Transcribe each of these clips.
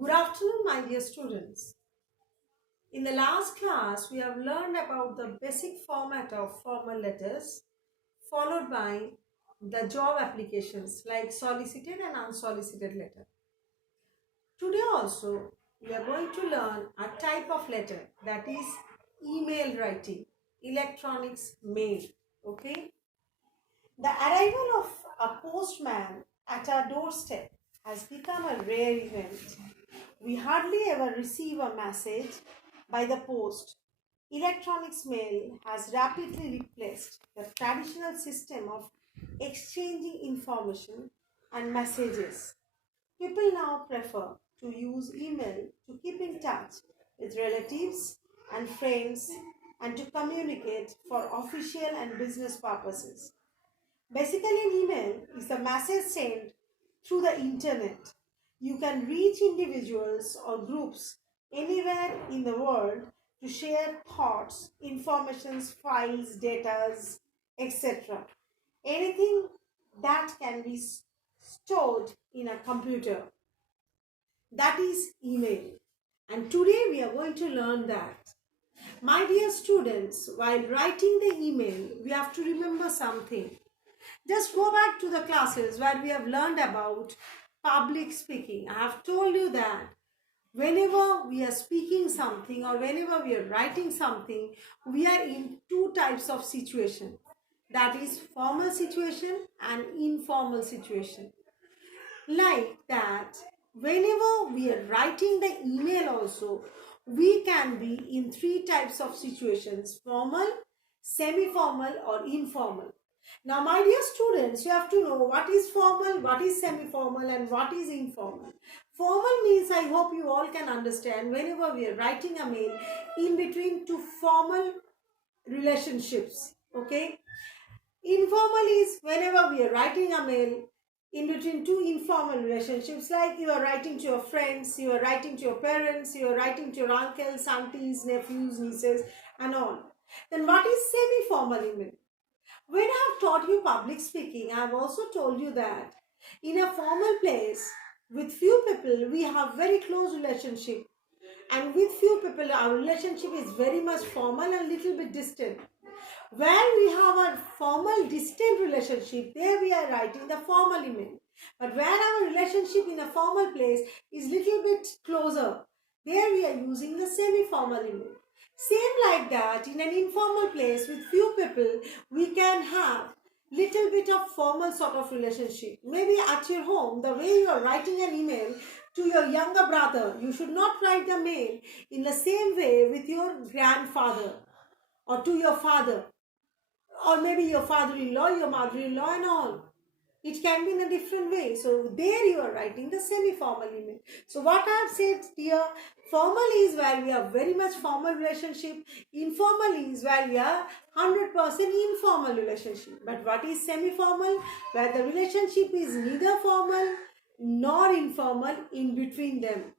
Good afternoon, my dear students. In the last class, we have learned about the basic format of formal letters, followed by the job applications like solicited and unsolicited letter. Today also, we are going to learn a type of letter, that is email writing, electronics mail. Okay. The arrival of a postman at our doorstep has become a rare event. We hardly ever receive a message by the post. Electronics mail has rapidly replaced the traditional system of exchanging information and messages. People now prefer to use email to keep in touch with relatives and friends and to communicate for official and business purposes. Basically, an email is a message sent through the internet. You can reach individuals or groups anywhere in the world to share thoughts, informations, files, data, etc. Anything that can be stored in a computer. That is email. And today we are going to learn that. My dear students, while writing the email, we have to remember something. Just go back to the classes where we have learned about public speaking. I have told you that whenever we are speaking something or whenever we are writing something, we are in two types of situation. That is formal situation and informal situation. Like that, whenever we are writing the email also, we can be in three types of situations: formal, semi-formal or informal. Now, my dear students, you have to know what is formal, what is semi-formal and what is informal. Formal means, I hope you all can understand, whenever we are writing a mail in between two formal relationships. Okay. Informal is whenever we are writing a mail in between two informal relationships, like you are writing to your friends, you are writing to your parents, you are writing to your uncles, aunties, nephews, nieces and all. Then what is semi-formal email? When I have taught you public speaking, I have also told you that in a formal place, with few people, we have very close relationship. And with few people, our relationship is very much formal and little bit distant. Where we have a formal distant relationship, there we are writing the formal email. But where our relationship in a formal place is little bit closer, there we are using the semi-formal email. Same like that, in an informal place with few people, we can have little bit of formal sort of relationship. Maybe at your home, the way you are writing an email to your younger brother, you should not write the mail in the same way with your grandfather or to your father, or maybe your father-in-law, your mother-in-law and all. It can be in a different way. So there you are writing the semi-formal email. So what I have said here, formal is where we have very much formal relationship. Informal is where we are 100% informal relationship. But what is semi-formal? Where the relationship is neither formal nor informal, in between them.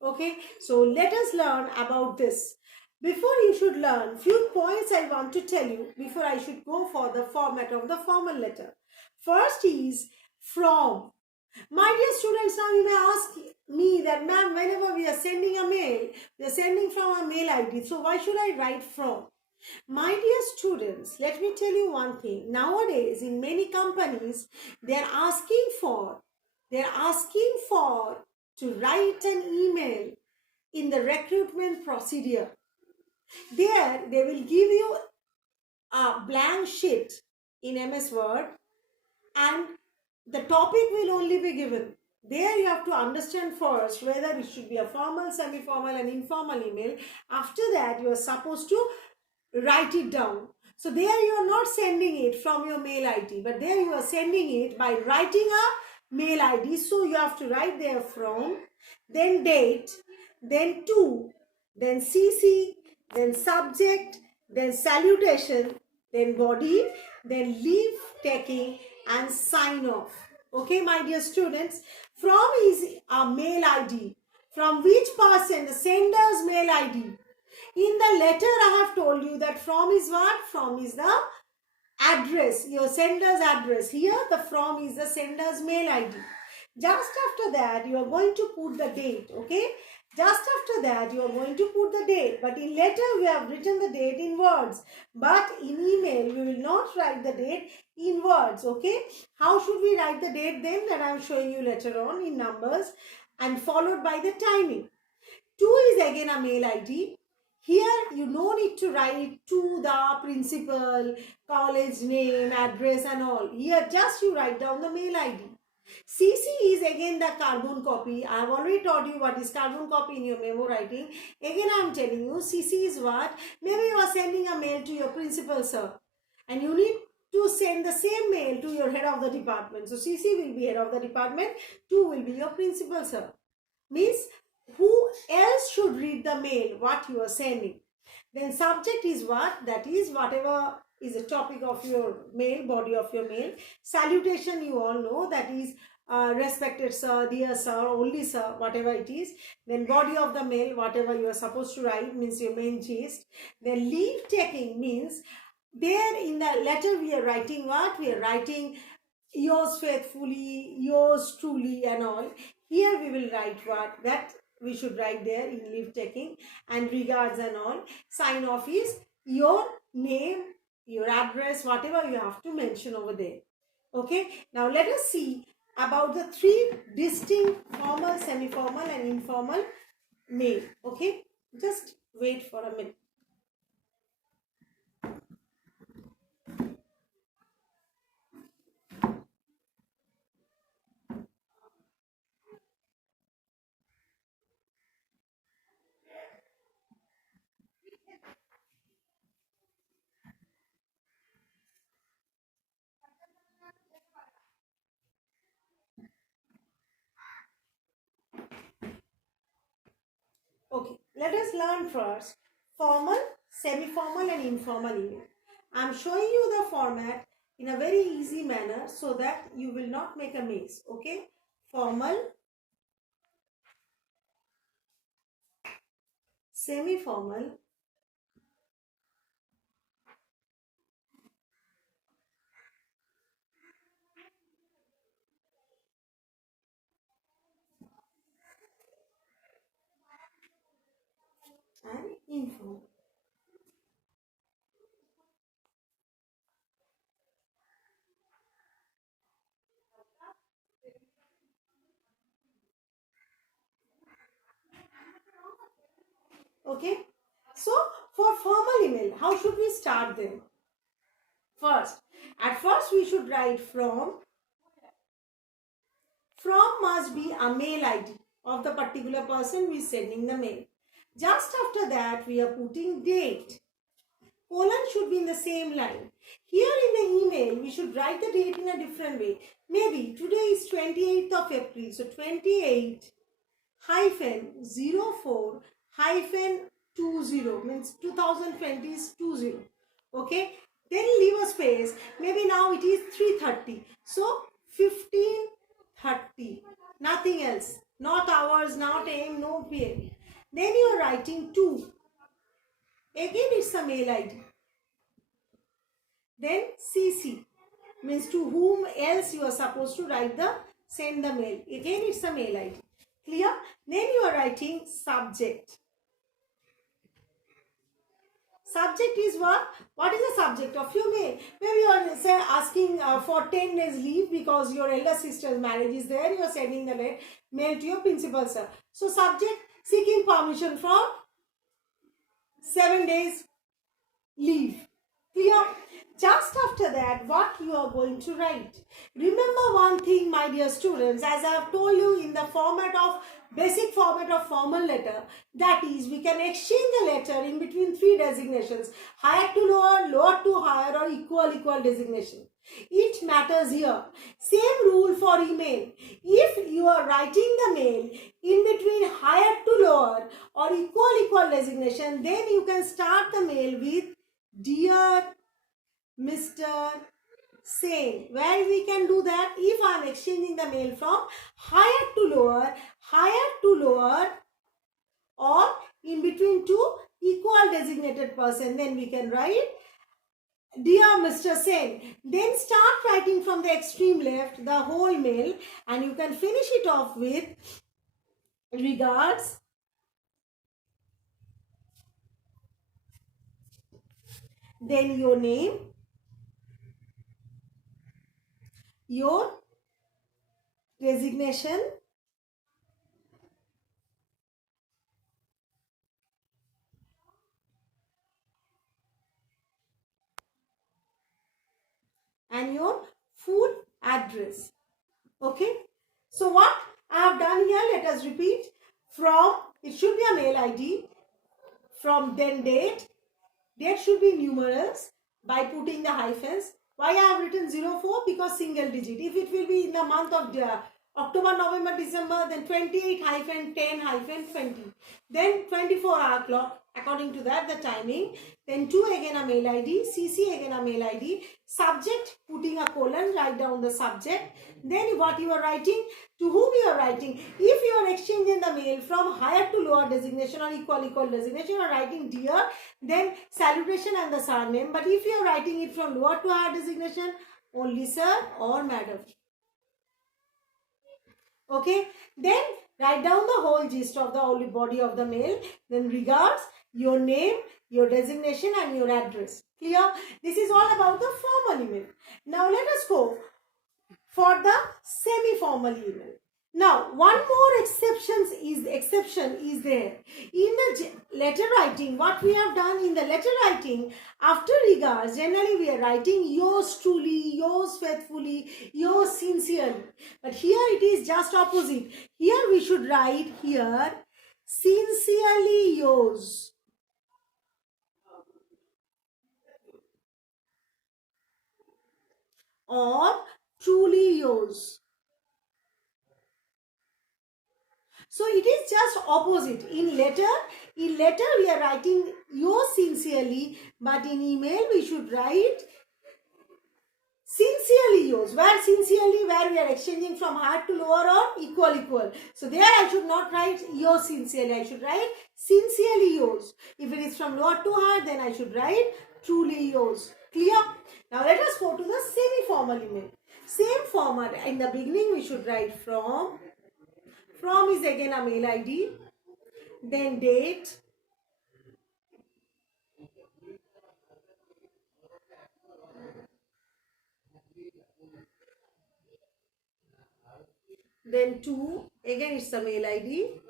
Okay, so let us learn about this. Before you should learn, few points I want to tell you before I should go for the format of the formal letter. First is from. My dear students, now you may ask me that, ma'am, whenever we are sending a mail, we are sending from a mail ID. So why should I write from? My dear students, let me tell you one thing. Nowadays, in many companies, they are asking for to write an email in the recruitment procedure. There, they will give you a blank sheet in MS Word and the topic will only be given. There you have to understand first whether it should be a formal, semi-formal and informal email. After that, you are supposed to write it down. So there you are not sending it from your mail ID, but there you are sending it by writing a mail ID. So you have to write there from, then date, then to, then CC, then subject, then salutation, then body, then leave taking and sign off. Okay, my dear students, from is a mail ID. From which person? The sender's mail ID. In the letter, I have told you that from is what? From is the address, your sender's address. Here, the from is the sender's mail ID. Just after that, you are going to put the date, okay? Just after that, you are going to put the date. But in letter, we have written the date in words. But in email, we will not write the date in words, okay? How should we write the date then? That I am showing you later on in numbers and followed by the timing. 2 is again a mail ID. Here you no need to write to the principal, college name, address and all. Here just you write down the mail ID. CC is again the carbon copy. I have already taught you what is carbon copy in your memo writing. Again I am telling you, CC is what? Maybe you are sending a mail to your principal, sir. And you need to send the same mail to your head of the department. So CC will be head of the department. 2 will be your principal, sir. Means who else should read the mail, what you are sending. Then subject is what? That is whatever is the topic of your mail, body of your mail. Salutation you all know, that is respected sir, dear sir, only sir, whatever it is. Then body of the mail, whatever you are supposed to write, means your main gist. Then leave taking means there in the letter we are writing what? We are writing yours faithfully, yours truly and all. Here we will write what? That we should write there in leave taking and regards and all. Sign off is your name, your address, whatever you have to mention over there. Okay, now let us see about the 3 distinct formal, semi-formal and informal mail. Okay, just wait for a minute. Okay, let us learn first formal, semi-formal and informal email. I am showing you the format in a very easy manner so that you will not make a mess. Okay, formal, semi-formal, and informal. Okay, so for formal email, how should we start them? At first we should write from. From must be a mail ID of the particular person who is sending the mail. Just after that we are putting date. Colon should be in the same line. Here in the email we should write the date in a different way. Maybe today is 28th of April. So 28 hyphen 04 hyphen 20 means 2020 is 20. Okay, then leave a space. Maybe now it is 3:30, so 15:30, nothing else, not hours, not AM, no PM. Then you are writing 2, again it's a mail ID. Then CC means to whom else you are supposed to write the send the mail, again it's a mail ID. Clear? Then you are writing subject. Subject is what? What is the subject of your mail? Maybe you are asking for 10 days leave because your elder sister's marriage is there. You are sending the mail to your principal, sir. So subject seeking permission for 7 days leave. Clear? Just after that, what you are going to write? Remember one thing, my dear students, as I have told you in the format of basic format of formal letter, that is we can exchange the letter in between 3 designations, higher to lower, lower to higher or equal designation. It matters here. Same rule for email. If you are writing the mail in between higher to lower or equal designation, then you can start the mail with Dear Mr. Same. Where we can do that? If I am exchanging the mail from higher to lower or in between 2 equal designated person, then we can write Dear Mr. Sen. Then start writing from the extreme left the whole mail, and you can finish it off with regards. Then your name, your resignation, and your full address. Okay. So what I have done here, let us repeat. From, it should be a mail ID. From, then date. Date should be numerals by putting the hyphens. Why I have written 04? Because single digit. If it will be in the month of October, November, December, then 28 hyphen 10 hyphen 20. Then 24-hour clock, according to that, the timing. Then 2 again a mail ID, CC again a mail ID, subject, putting a colon, write down the subject. Then what you are writing, to whom you are writing. If you are exchanging the mail from higher to lower designation or equal designation, you are writing dear, then salutation and the surname. But if you are writing it from lower to higher designation, only sir or madam. Okay, then write down the whole gist of the whole body of the mail. Then regards, your name, your designation and your address. Clear? This is all about the formal email. Now let us go for the semi-formal email. Now, one more exception is there. In the letter writing, what we have done in the letter writing, after regards, generally we are writing yours truly, yours faithfully, yours sincerely. But here it is just opposite. Here we should write here, sincerely yours. Or truly yours. So it is just opposite. In letter we are writing yours sincerely, but in email we should write sincerely yours. Where sincerely, where we are exchanging from higher to lower or equal. So there I should not write yours sincerely. I should write sincerely yours. If it is from lower to higher, then I should write truly yours. Clear? Now let us go to the semi-formal email. Same format. In the beginning we should write from. From is again a mail ID. Then date. Then to, again it's a mail ID.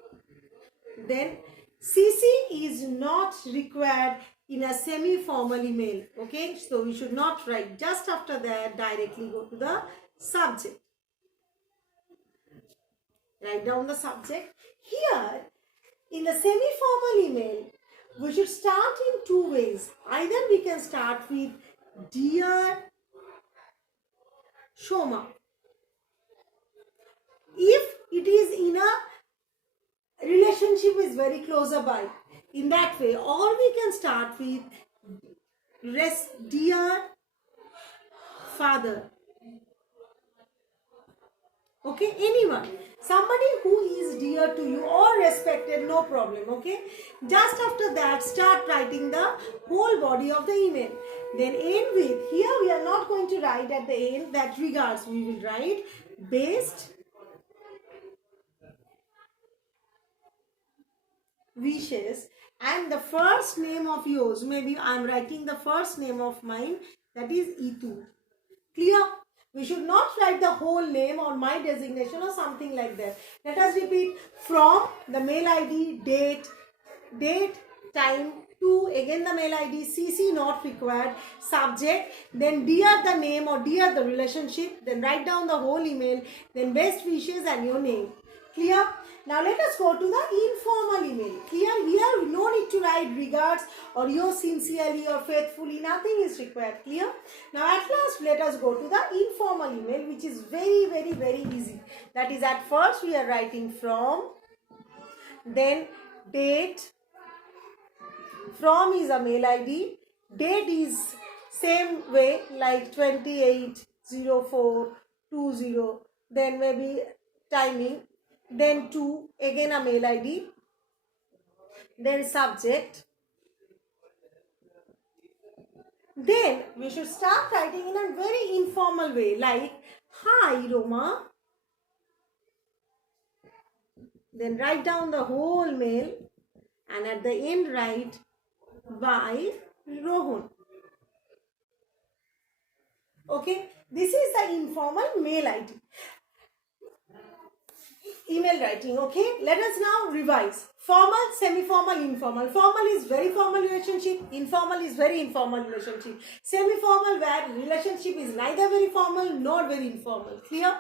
Then CC is not required in a semi-formal email. Okay, so we should not write. Just after that, directly go to the subject. Write down the subject. Here, in the semi-formal email, we should start in two ways. Either we can start with Dear Shoma. If it is in a relationship is very closer by, in that way, or we can start with Dear Father. Okay, anyone, somebody who is dear to you or respected, no problem. Okay, just after that, start writing the whole body of the email. Then end with, here we are not going to write at the end that regards, we will write best wishes, and the first name of yours, maybe I am writing the first name of mine, that is Itu. Clear? We should not write the whole name or my designation or something like that. Let us repeat. From, the mail ID, date, time, to, again the mail ID, CC not required, subject, then dear the name or dear the relationship, then write down the whole email, then best wishes and your name. Clear? Now let us go to the informal email. Clear? Here no need to write regards or yours sincerely or faithfully. Nothing is required. Clear? Now at last let us go to the informal email, which is very easy. That is, at first we are writing from, then date. From is a mail ID. Date is same way, like 28/04/20. Then maybe timing. Then to, again a mail ID. Then subject. Then we should start writing in a very informal way, like, "Hi Roma." Then write down the whole mail, and at the end write, "By Rohan." Okay, this is the informal mail ID. Email writing. Okay, let us now revise. Formal, semi-formal, informal. Formal is very formal relationship. Informal is very informal relationship. Semi-formal, where relationship is neither very formal nor very informal. Clear?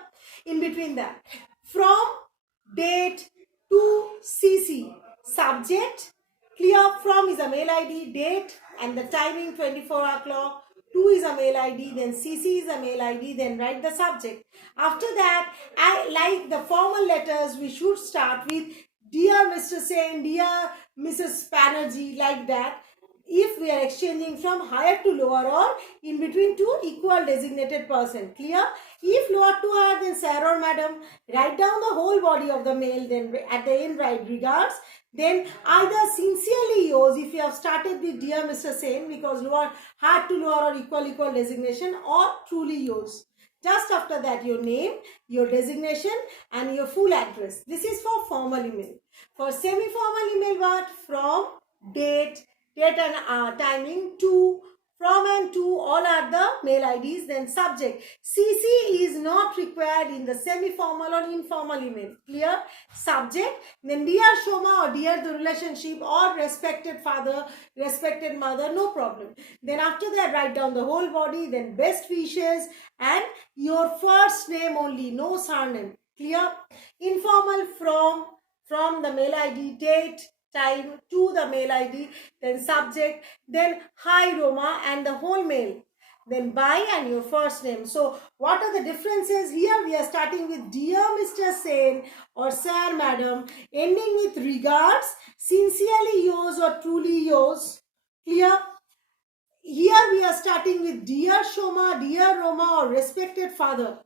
In between that, from, date, to, CC. Subject. Clear? From is a mail ID. Date and the timing 24 o'clock. To is a mail ID, then CC is a mail ID, then write the subject. After that, like the formal letters, we should start with "Dear Mr. Sen," "Dear Mrs. Banerjee," like that. If we are exchanging from higher to lower or in between two equal designated person. Clear? If lower to higher, then sir or madam. Write down the whole body of the mail, then at the end write "Regards." Then either "Sincerely yours" if you have started with "Dear Mr. Sen," because lower, hard to lower or equal designation, or "Truly yours." Just after that, your name, your designation, and your full address. This is for formal email. For semi-formal email, what? From, date and timing, to, from and to, all are the mail IDs. Then subject. CC is not required in the semi-formal or informal email. Clear? Subject. Then "Dear Shoma" or "Dear the relationship," or "Respected father," "Respected mother," no problem. Then after that, write down the whole body. Then "Best wishes" and your first name only, no surname. Clear? Informal, from the mail ID, date, time, to the mail ID, then subject, then "Hi Roma" and the whole mail, then "by" and your first name. So what are the differences? Here we are starting with "Dear Mr. Sen" or "Sir, Madam," ending with "Regards," "Sincerely yours" or "Truly yours." Clear? Here we are starting with "Dear Shoma," "Dear Roma," or "Respected father,"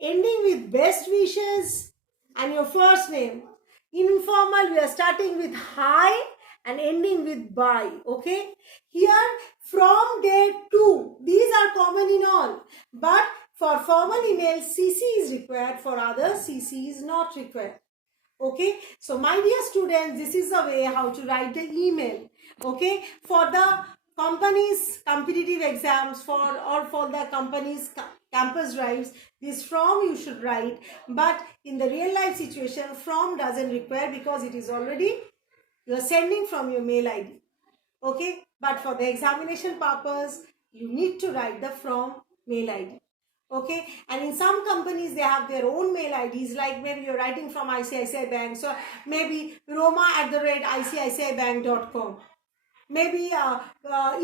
ending with "Best wishes" and your first name. Informal, we are starting with "Hi" and ending with "by." Okay. Here, from, date, to, these are common in all. But for formal email, CC is required. For others, CC is not required. Okay. So my dear students, this is the way how to write the email. Okay. For the companies competitive exams, or for the companies campus drives, this "from" you should write. But in the real life situation, "from" doesn't require, because it is already, you are sending from your mail ID. Okay. But for the examination purpose, you need to write the "from" mail ID. Okay. And in some companies, they have their own mail IDs, like maybe you're writing from ICICI Bank, so maybe roma@icici-bank.com, maybe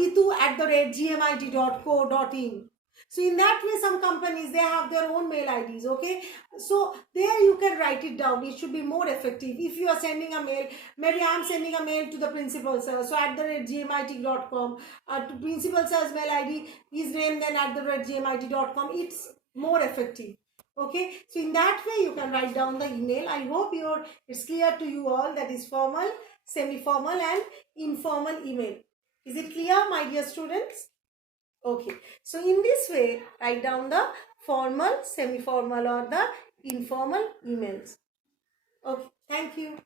itu@gmit.co.in. So in that way, some companies, they have their own mail IDs. Okay. So there you can write it down. It should be more effective. If you are sending a mail, maybe I am sending a mail to the principal sir, so @gmit.com, to principal sir's mail ID, his name, then @gmit.com. It's more effective. Okay. So in that way, you can write down the email. I hope it's clear to you all, that is formal, semi-formal and informal email. Is it clear, my dear students? Okay. So in this way, write down the formal, semi-formal or the informal emails. Okay. Thank you.